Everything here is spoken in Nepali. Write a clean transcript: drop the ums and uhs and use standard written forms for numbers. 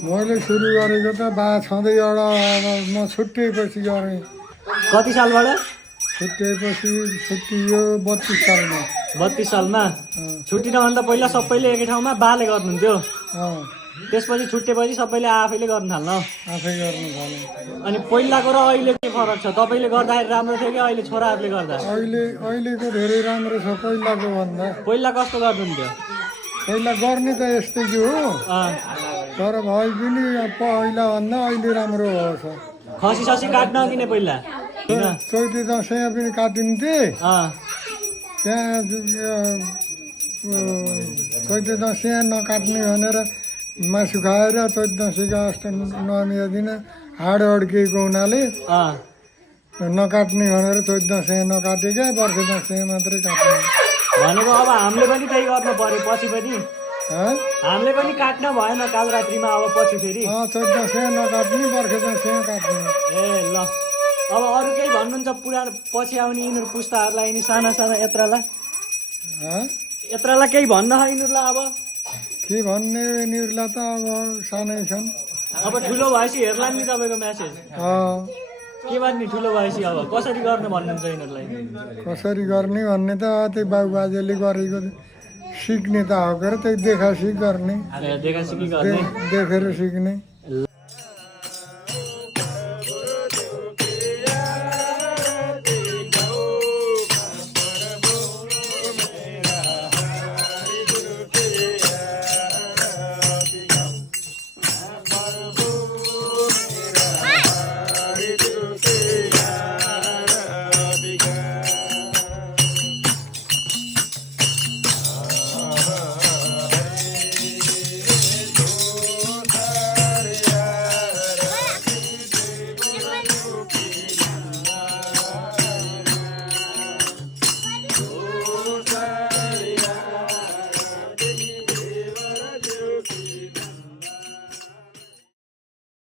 मैले सुरु गरेको त बा छँदै एउटा म छुट्टिएपछि गरेँ। कति सालबाट? छुट्टियो 32 सालमा। 32 सालमा छुट्टिनुभन्दा पहिला सबैले एकै ठाउँमा बाले गर्नुहुन्थ्यो। त्यसपछि छुट्टेपछि सबैले आफैले गर्न थाल्नु। आफै गर्नु थाले। अनि पहिलाको र अहिले के फरक छ? तपाईँले गर्दाखेरि राम्रो थियो कि अहिले छोराहरूले गर्दा? अहिलेको धेरै राम्रो छ पहिलाको भन्दा। पहिला कस्तो गर्नुहुन्थ्यो? पहिला गर्ने त यस्तै थियो हो, तर भए पनि पहिला भन्दा अहिले राम्रो भएको छ। खसी ससी काट्न किने पहिला चैते दसैँ पनि काटिन्थे। त्यहाँ चैते दसैँ नकाट्ने भनेर मासु खाएर चैते दसैँको अष्ट नवमीको दिन हाड अड्किएको हुनाले नकाट्ने भनेर चैते दसैँ नकाटेका, बर्खे दसैँ मात्रै काट्ने भनेको। अब हामीले पनि त्यही गर्नु पर्यो पछि पनि। हामीले पनि काट्न भएन कालरात्रिमा अब पछि फेरि। चैते दसैँ नकाट्ने, बर्खे दसैँ काट्ने। ए ल, अब अरू केही भन्नुहुन्छ पुरानो पछि आउने यिनीहरू पुस्ताहरूलाई, यिनी साना साना यत्रालाई केही भन्न छ यिनीहरूलाई? अब के भन्ने, यिनीहरूलाई त अब सानै छन्। अब ठुलो भएपछि हेर्ला नि तपाईँको म्यासेज। के भन्ने ठुलो भएपछि अब कसरी गर्ने भन्नुहुन्छ यिनीहरूलाई? कसरी गर्ने भन्ने त त्यही बाबुबाजेले गरेको सिक्ने त हो के, त्यही देखा सिक गर्ने, देखा सिकी गर्ने, देखेर सिक्ने।